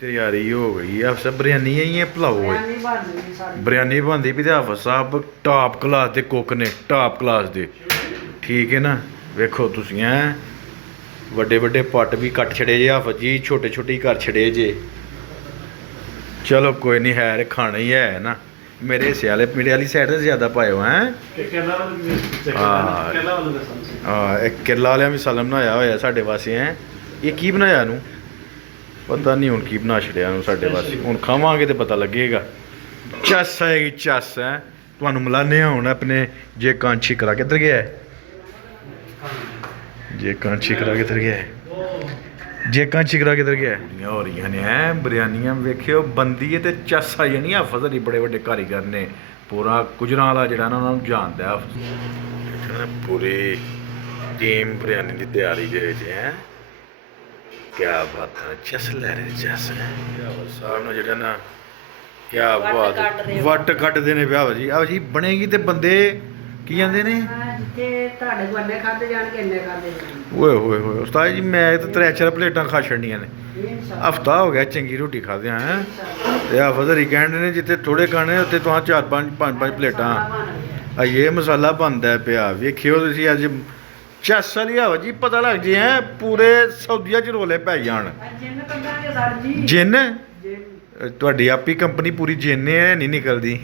तैयारी हो गई है। सब बिरयानी है ये पुलाओ है। बिरयानी बनती भी हाफिज साहब टॉप क्लास के कुक ने, टॉप क्लास के। ठीक है ना, वेखो तुसीं हैं वड्डे वड्डे पट भी कट छड़े जे हाफिज जी, छोटे छोटे ही कर छड़े जे। चलो कोई नहीं, है खाना ही है ना। मेरे हिस्से वाले मेरे वाली साइड से ज़्यादा पाए हो हैं। हाँ एक केरला वाले मसाला बनाया होया साढ़े वास्ते हैं। ये की बनाया नू पता नहीं हूँ की बना छड़िया साढ़े वास्ते, हूँ खावांगे तो पता लगेगा। चस आएगी चस है। तुहानू मिलाने हूँ अपने जे कांची करा किधर गया है, जे कांची करा किधर गया है, जे कांची करा किधर गया है। हो रही हैं बिरयानियां वेखियो बनदी है तो चस आई जानी। हाफिज हरी बड़े बड़े कारीगर ने, पूरा गुजरांवाला जिहड़ा ना उन्होंने जानता है। पूरी टीम बिरयानी की तैयारी जे है। क्या बात है, चस लै रहे चस साहब ने जो ना, क्या बात वट कटते ने ब्याह जी। आओ जी बनेगी तो बंदे की आंदे ने ओए होए होए उस्ताद जी, मैं तो 3-4 प्लेटां खा छड़ियां ने। हफ्ता हो गया चंगी रोटी खाद्या हैं। ते हाफिज हरी कहने ने जिते थोड़े खाने उत्थे तुहां 4-5 प्लेटां। ये मसाला बनदा पिया वेखियो तुसीं अज चस वाली हवा जी, पता लग जे हैं पूरे सऊदीया च रोले पै जान। जिन तुहाडी आपी कंपनी पूरी जिन है नहीं निकलदी।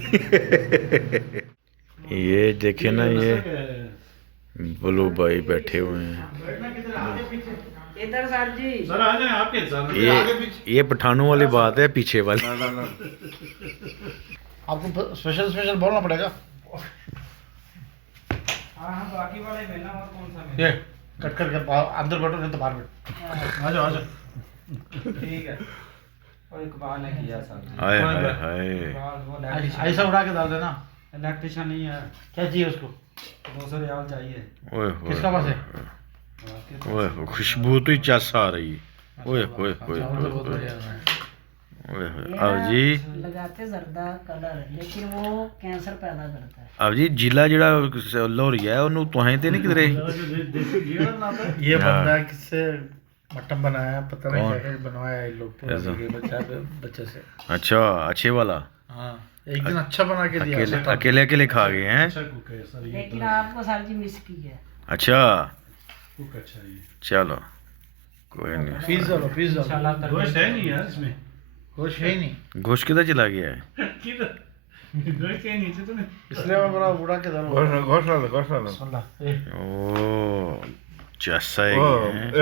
ये देखे ना, ये बुलू भाई बैठे हुए हैं। इधर सर जी, सर आ जाए आपके साथ। ये पठानों वाली बात है, पीछे वाली। आपको स्पेशल स्पेशल बोलना पड़ेगा। हाँ बाकी वाले मिलना और कौन सा ये कट करके अंदर बैठो नहीं तो बाहर बैठो। आ जाओ आ जाओ। ठीक है। और इकबाल ने किया सर। हाय हाय हाय, ऐसा उड़ा के डाल देना। इलेक्ट्रिशियन नहीं है, क्या चाहिए उसको? 200 रियाल चाहिए। ओए किसका पास है? ओए खुशबू तो ही चस आ रही। ओए होए होए बहुत बढ़िया है। ओए अब जी लगाते जर्दा कलर, लेकिन वो कैंसर पैदा करता है। अब जी जिला जिहड़ा लाहौरिया है उन्होंने तुहें ते नहीं किधरे। ये बंदा किससे मटन बनाया पता नहीं, कौन? क्या बनवाया ये लोग पूरा ऐसा? ये बच्चे से। अच्छा अच्छे वाला, हाँ एक दिन अच्छा बना के दिया। अकेले अकेले अकेले खा गए हैं। लेकिन आपको सर जी मिस की है। अच्छा चलो कोई नहीं। फीस डालो फीस डालो। इंशाल्लाह गोश्त है नहीं यार इसमें, गोश्त है ही नहीं। गोश्त किधर चला गया है? इसलिए मैं बोला उड़ा के डालो। गोश्त डालो। ओ चस आएगी।